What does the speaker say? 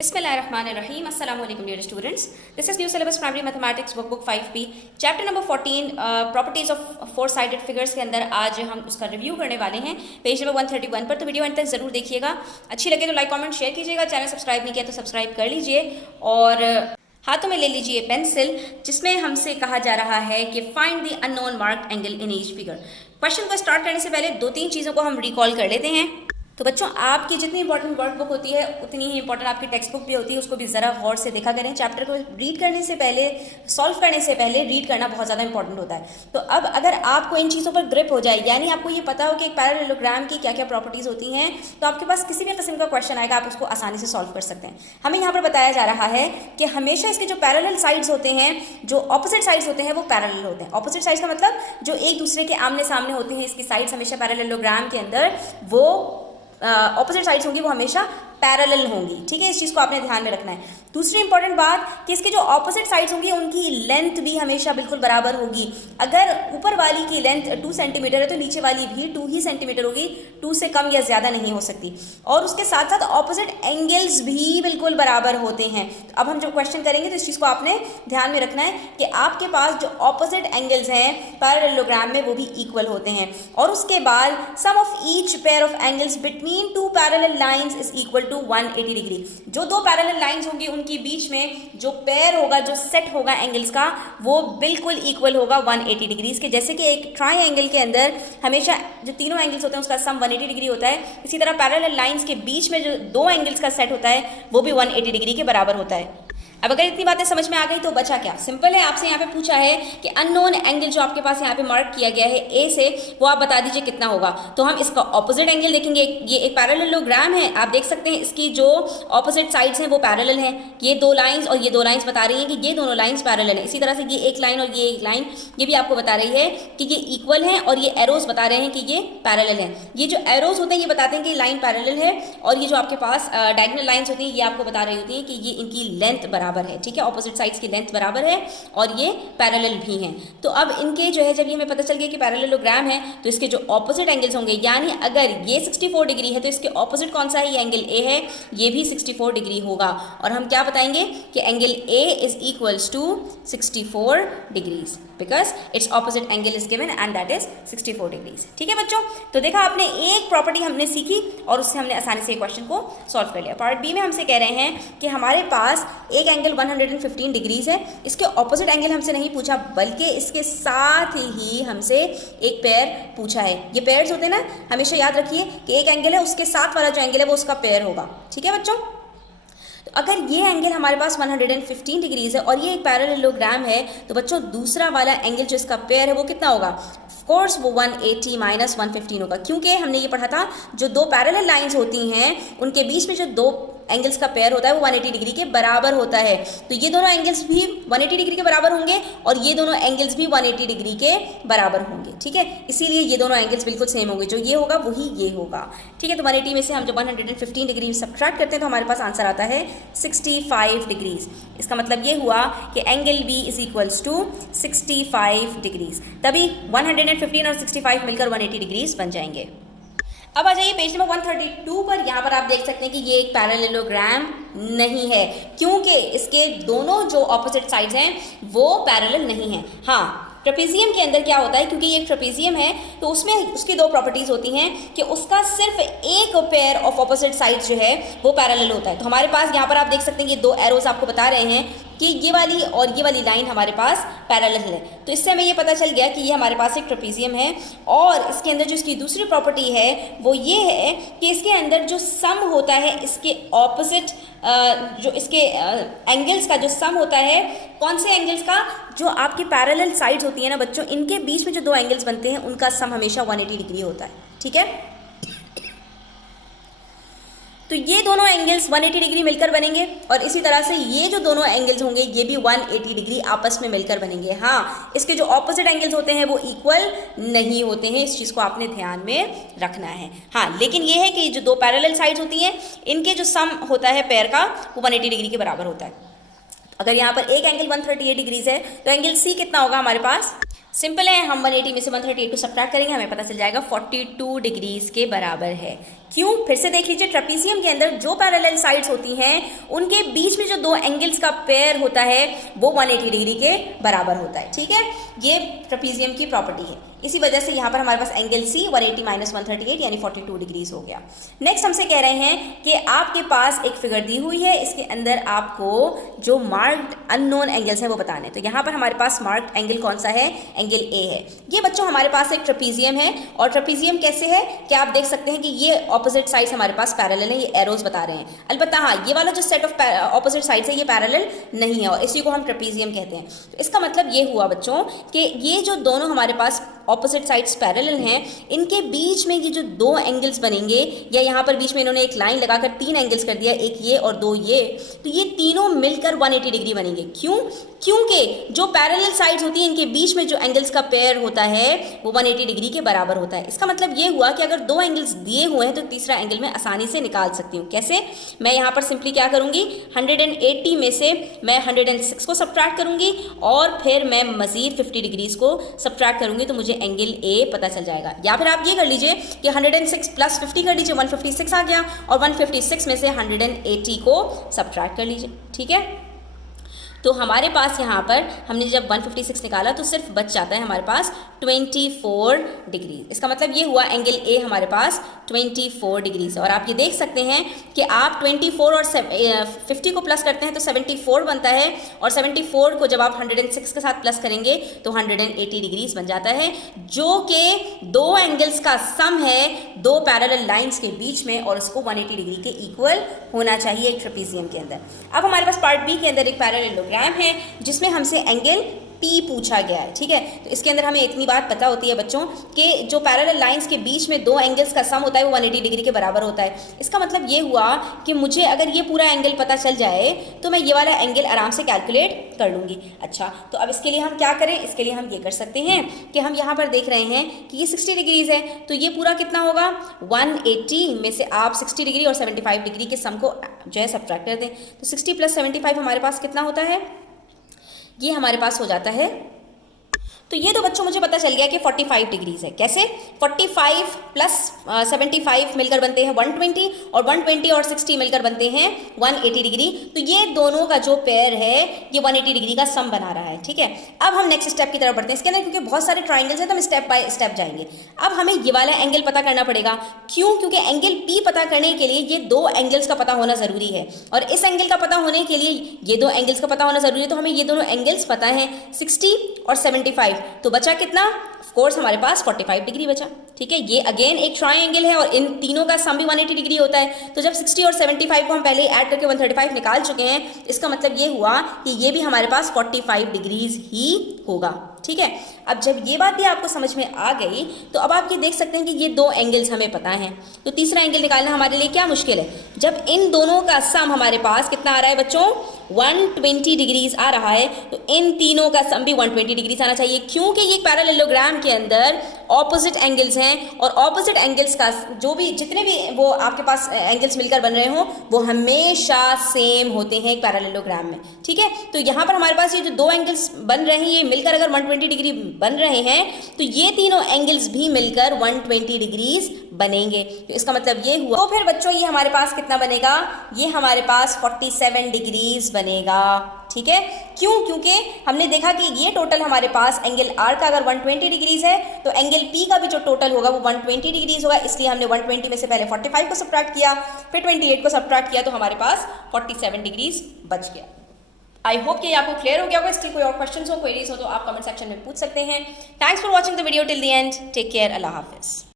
Bismillahirrahmanirrahim. Assalamu alaikum dear students. This is new syllabus primary mathematics workbook 5P chapter number 14 properties of four sided figures के अंदर आज हम उसका review करने वाले हैं पेज नंबर 131 पर। तो वीडियो अंत तक जरूर देखिएगा, अच्छी लगे तो लाइक कमेंट शेयर कीजिएगा, चैनल सब्सक्राइब नहीं किया तो सब्सक्राइब कर लीजिए और हाथों में ले लीजिए पेंसिल, जिसमें हमसे कहा जा रहा है कि find the unknown marked angle in each figure. Question को स्टार्ट करने से पहले दो तीन चीज़ों को हम रिकॉल कर लेते हैं। तो बच्चों, आपकी जितनी इंपॉर्टेंट वर्कबुक होती है उतनी ही इंपॉर्टेंट आपकी टेक्स्ट बुक भी होती है, उसको भी ज़रा गौर से देखा करें। चैप्टर को रीड करने से पहले, सॉल्व करने से पहले रीड करना बहुत ज़्यादा इंपॉर्टेंट होता है। तो अब अगर आपको इन चीज़ों पर ग्रिप हो जाए, यानी आपको ये पता हो कि एक पैरेललोग्राम की क्या क्या प्रॉपर्टीज़ होती हैं, तो आपके पास किसी भी किस्म का क्वेश्चन आएगा, आप उसको आसानी से सॉल्व कर सकते हैं। हमें यहाँ पर बताया जा रहा है कि हमेशा इसके जो पैरेलल साइड्स होते हैं, जो ऑपोजिट साइड्स होते हैं, वो पैरेलल होते हैं। ऑपोजिट साइड्स का मतलब जो एक दूसरे के आमने सामने होती हैं, इसकी साइड्स हमेशा पैरेललोग्राम के अंदर वो ऑपोजिट साइड्स होंगी, वो हमेशा पैरेलल होंगी। ठीक है, इस चीज़ को आपने ध्यान में रखना है। दूसरी इंपॉर्टेंट बात कि इसके जो ऑपोजिट साइड्स होंगी उनकी लेंथ भी हमेशा बिल्कुल बराबर होगी। अगर ऊपर वाली की लेंथ 2 सेंटीमीटर है तो नीचे वाली भी 2 ही सेंटीमीटर होगी, 2 से कम या ज़्यादा नहीं हो सकती। और उसके साथ साथ ऑपोजिट एंगल्स भी बिल्कुल बराबर होते हैं। तो अब हम जो क्वेश्चन करेंगे तो इस चीज़ को आपने ध्यान में रखना है कि आपके पास जो ऑपोजिट एंगल्स हैं पैरेललोग्राम में वो भी इक्वल होते हैं। और उसके बाद sum of each pair of angles between two parallel lines is equal to 180 degree. जो दो पैरेलल लाइंस होंगी उनकी बीच में जो पेयर होगा, जो सेट होगा एंगल्स का, वो बिल्कुल इक्वल होगा 180 डिग्रीज के। जैसे कि एक ट्रायंगल के अंदर हमेशा जो तीनों एंगल्स होते हैं उसका सम 180 डिग्री होता है, इसी तरह पैरेलल लाइंस के बीच में जो दो एंगल्स का सेट होता है वो भी 180 डिग्री के बराबर होता है। अब अगर इतनी बातें समझ में आ गई तो बचा क्या? सिंपल है, आपसे यहाँ पे पूछा है कि अननोन एंगल जो आपके पास यहाँ पे मार्क किया गया है ए से, वो आप बता दीजिए कितना होगा। तो हम इसका ऑपोजिट एंगल देखेंगे। ये एक पैरेललोग्राम है, आप देख सकते हैं इसकी जो ऑपोजिट साइड्स हैं वो पैरेलल हैं। ये दो लाइंस और ये दो लाइंस बता रही हैं कि ये दोनों लाइंस पैरेलल हैं। इसी तरह से ये एक लाइन और ये एक लाइन, ये भी आपको बता रही है कि ये इक्वल है, और ये एरोज बता रहे हैं कि ये पैरेलल है। ये जो एरोज होते हैं ये बताते हैं कि लाइन पैरेलल है, और ये जो आपके पास डायगोनल लाइंस होती हैं ये आपको बता रही होती हैं कि ये इनकी लेंथ बराबर है। ठीक है, ऑपोजिट साइड्स की लेंथ बराबर है और ये पैरेलल भी हैं। तो अब इनके जो है, जब ये हमें पता चल गया कि पैरेललोग्राम है, तो इसके जो ऑपोजिट एंगल्स होंगे, यानी अगर ये 64 डिग्री है तो इसके ऑपोजिट कौन सा है? ये एंगल ए है, ये भी 64 डिग्री होगा। और हम क्या बताएंगे कि angle A is equals to 64 degrees because it's opposite angle is given and that is 64 degrees. ठीक है बच्चों, तो देखा आपने, एक प्रॉपर्टी हमने सीखी और उससे हमने आसानी से क्वेश्चन को सॉल्व कर लिया। पार्ट बी में हमसे कह रहे हैं कि हमारे पास एक एंगल 115 डिग्रीज है, इसके ऑपोजिट एंगल हमसे नहीं पूछा, बल्कि इसके साथ ही हमसे एक पेयर पूछा है। ये पेयर्स होते हैं ना, हमेशा याद रखिए कि एक एंगल है, उसके साथ वाला जो एंगल है वो उसका पेयर होगा। ठीक है बच्चों, तो अगर ये एंगल हमारे पास 115 डिग्रीज है और ये एक पैरेललोग्राम है, तो बच्चों दूसरा वाला एंगल जो इसका पेयर है वो कितना होगा? ऑफ कोर्स वो 180 माइनस 115 होगा, क्योंकि हमने ये पढ़ा था जो दो पैरेलल लाइंस होती हैं उनके बीच में जो दो एंगल्स का पेयर होता है वो 180 डिग्री के बराबर होता है। तो ये दोनों एंगल्स भी 180 डिग्री के बराबर होंगे और ये दोनों एंगल्स भी 180 डिग्री के बराबर होंगे। ठीक है, इसीलिए ये दोनों एंगल्स बिल्कुल सेम होंगे, जो ये होगा वही ये होगा। ठीक है, तो 180 में से हम जब 115 डिग्री सब्ट्रैक्ट करते हैं तो हमारे पास आंसर आता है 65 डिग्रीज। इसका मतलब ये हुआ कि angle B is equals to 65 degrees, तभी 115 और 65 मिलकर 180 डिग्रीज बन जाएंगे। अब आ जाइए पेज नंबर 132 पर। यहाँ पर आप देख सकते हैं कि ये एक पैरेललोग्राम नहीं है, क्योंकि इसके दोनों जो ऑपोजिट साइड्स हैं वो पैरेलल नहीं हैं। हाँ, ट्रेपेजियम के अंदर क्या होता है, क्योंकि ये एक ट्रेपेजियम है तो उसमें उसकी दो प्रॉपर्टीज होती हैं कि उसका सिर्फ एक पेयर ऑफ ऑपोजिट साइड्स जो है वो पैरेलल होता है। तो हमारे पास यहाँ पर आप देख सकते हैं ये दो एरोज आपको बता रहे हैं कि ये वाली और ये वाली लाइन हमारे पास पैरेलल है। तो इससे हमें ये पता चल गया कि ये हमारे पास एक ट्रेपेजियम है, और इसके अंदर जो इसकी दूसरी प्रॉपर्टी है वो ये है कि इसके अंदर जो सम होता है इसके ऑपोजिट जो इसके एंगल्स का जो सम होता है, कौन से एंगल्स का? जो आपकी पैरेलल साइड्स होती है ना बच्चों, इनके बीच में जो दो एंगल्स बनते हैं उनका सम हमेशा 180 डिग्री होता है। ठीक है, तो ये दोनों एंगल्स 180 डिग्री मिलकर बनेंगे, और इसी तरह से ये जो दोनों एंगल्स होंगे ये भी 180 डिग्री आपस में मिलकर बनेंगे। हाँ, इसके जो ऑपोजिट एंगल्स होते हैं वो इक्वल नहीं होते हैं, इस चीज़ को आपने ध्यान में रखना है। हाँ, लेकिन ये है कि जो दो पैरेलल साइड्स होती हैं इनके जो सम होता है पेयर का वो 180 डिग्री के बराबर होता है। अगर यहाँ पर एक एंगल 138 डिग्रीज है तो एंगल सी कितना होगा हमारे पास? सिंपल है, हम 180 में से 138 को सब्ट्रैक्ट करेंगे, हमें पता चल जाएगा 42 डिग्रीज के बराबर है। क्यों? फिर से देख लीजिए, ट्रेपीजियम के अंदर जो पैरेलल साइड्स होती हैं उनके बीच में जो दो एंगल्स का पेयर होता है वो 180 डिग्री के बराबर होता है। ठीक है, ये ट्रेपीजियम की प्रॉपर्टी है। इसी वजह से यहाँ पर हमारे पास एंगल सी 180 माइनस 138 यानी 42 डिग्रीज हो गया। नेक्स्ट हमसे कह रहे हैं कि आपके पास एक फिगर दी हुई है, इसके अंदर आपको जो मार्क्ड अननोन एंगल्स हैं वो बताने हैं। तो यहाँ पर हमारे पास मार्क्ड एंगल कौन सा है? एंगल ए है। ये बच्चों हमारे पास एक ट्रेपीजियम है, और ट्रेपीजियम कैसे है कि आप देख सकते हैं कि ये ऑपोजिट साइड्स हमारे पास पैरेलल है, ये एरोज बता रहे हैं। अलबत्ता हाँ, ये वाला जो सेट ऑफ ऑपोजिट साइड्स है ये पैरेलल नहीं है, और इसी को हम ट्रेपीजियम कहते हैं। तो इसका मतलब ये हुआ बच्चों कि ये जो दोनों हमारे पास ऑपोजिट साइड्स पैरेलल हैं, इनके बीच में ये जो दो एंगल्स बनेंगे, या यहाँ पर बीच में इन्होंने एक लाइन लगाकर तीन एंगल्स कर दिया, एक ये और दो ये, तो ये तीनों मिलकर 180 डिग्री बनेंगे। क्यों? क्योंकि जो पैरेलल साइड्स होती हैं इनके बीच में जो एंगल्स का पेयर होता है वो 180 डिग्री के बराबर होता है। इसका मतलब ये हुआ कि अगर दो एंगल्स दिए हुए हैं तो तीसरा एंगल मैं आसानी से निकाल सकती हूँ। कैसे? मैं यहाँ पर सिंपली क्या करूँगी, 180 में से मैं 106 को सब्ट्रैक्ट करूँगी और फिर मैं मजीद 50 डिग्रीज को सब्ट्रैक्ट करूँगी, तो मुझे एंगल ए पता चल जाएगा। या फिर आप ये कर लीजिए कि 106 प्लस 50 कर लीजिए, 156 आ गया, और 156 में से 180 को सब्ट्रैक्ट कर लीजिए। ठीक है, तो हमारे पास यहाँ पर हमने जब 156 निकाला तो सिर्फ बच जाता है हमारे पास 24 डिग्री। इसका मतलब ये हुआ एंगल ए हमारे पास 24 डिग्री से। और आप ये देख सकते हैं कि आप 24 और 50 को प्लस करते हैं तो 74 बनता है, और 74 को जब आप 106 के साथ प्लस करेंगे तो 180 डिग्रीज बन जाता है, जो कि दो एंगल्स का सम है दो पैरेलल लाइंस के बीच में, और उसको 180 डिग्री के इक्वल होना चाहिए एक ट्रेपीजियम के अंदर। अब हमारे पास पार्ट बी के अंदर एक पैरेललोग्राम है जिसमें हमसे एंगल पी पूछा गया है। ठीक है, तो इसके अंदर हमें इतनी बात पता होती है बच्चों कि जो पैरेलल लाइंस के बीच में दो एंगल्स का सम होता है वो 180 डिग्री के बराबर होता है। इसका मतलब ये हुआ कि मुझे अगर ये पूरा एंगल पता चल जाए तो मैं ये वाला एंगल आराम से कैलकुलेट कर लूँगी। अच्छा, तो अब इसके लिए हम क्या करें? इसके लिए हम ये कर सकते हैं कि हम यहाँ पर देख रहे हैं कि ये 60 डिग्रीज है, तो ये पूरा कितना होगा? 180 में से आप 60 डिग्री और 75 डिग्री के सम को जो है सब्ट्रैक्ट कर दें, तो 60 प्लस 75 हमारे पास कितना होता है? ये हमारे पास हो जाता है, तो ये तो बच्चों मुझे पता चल गया कि 45 डिग्रीज है। कैसे? 45 प्लस 75 मिलकर बनते हैं 120, और 120 और 60 मिलकर बनते हैं 180 डिग्री। तो ये दोनों का जो पेयर है ये 180 डिग्री का सम बना रहा है। ठीक है, अब हम नेक्स्ट स्टेप की तरफ बढ़ते हैं। इसके अंदर क्योंकि बहुत सारे ट्राइंगल्स हैं तो हम स्टेप बाय स्टेप जाएंगे। अब हमें ये वाला एंगल पता करना पड़ेगा। क्यों? क्योंकि एंगल पी पता करने के लिए ये दो एंगल्स का पता होना जरूरी है, और इस एंगल का पता होने के लिए ये दो एंगल्स का पता होना जरूरी है। तो हमें ये दोनों एंगल्स पता है 60 और 75, तो बचा कितना? ऑफ कोर्स हमारे पास 45 डिग्री बचा। ठीक है, ये अगेन एक ट्रायंगल है और इन तीनों का सम भी 180 डिग्री होता है। तो जब 60 और 75 को हम पहले ऐड करके 135 निकाल चुके हैं, इसका मतलब ये हुआ कि ये भी हमारे पास 45 डिग्रीज ही होगा। ठीक है, अब जब ये बात भी आपको समझ में आ गई तो अब आप ये देख सकते हैं कि ये दो एंगल्स हमें पता हैं, तो तीसरा एंगल निकालना हमारे लिए क्या मुश्किल है। जब इन दोनों का सम हमारे पास कितना आ रहा है बच्चों? 120 डिग्रीज आ रहा है, तो इन तीनों का सम भी 120 डिग्रीज आना चाहिए। क्योंकि ये पैरेललोग्राम के अंदर ऑपोजिट एंगल्स हैं, और ऑपोजिट एंगल्स का जो भी जितने भी वो आपके पास एंगल्स मिलकर बन रहे हों वो हमेशा सेम होते हैं एक पैरेललोग्राम में। ठीक है, तो यहाँ पर हमारे पास ये जो दो एंगल्स बन रहे हैं ये मिलकर अगर 120 डिग्री बन रहे हैं, तो ये तीनों एंगल्स भी मिलकर 120 डिग्रीज बनेंगे। तो इसका मतलब ये हुआ, तो फिर बच्चों ये हमारे पास कितना बनेगा? ये हमारे पास 47 डिग्रीज बनेगा। ठीक है, क्यों? क्योंकि हमने देखा कि ये टोटल हमारे पास एंगल आर का अगर 120 डिग्रीज है तो एंगल पी का भी जो टोटल होगा वो 120 डिग्रीज होगा, इसलिए हमने 120 में से पहले 45 को सब्ट्रैक्ट किया, फिर 28 को सब्ट्रैक्ट किया, तो हमारे पास 47 डिग्रीज बच गया। आई होप कि ये आपको क्लियर हो गया होगा। स्टिल कोई और क्वेश्चंस हो, क्वेरीज हो तो आप कमेंट सेक्शन में पूछ सकते हैं। Thanks for watching the video till the end. Take care. अल्लाह हाफिज।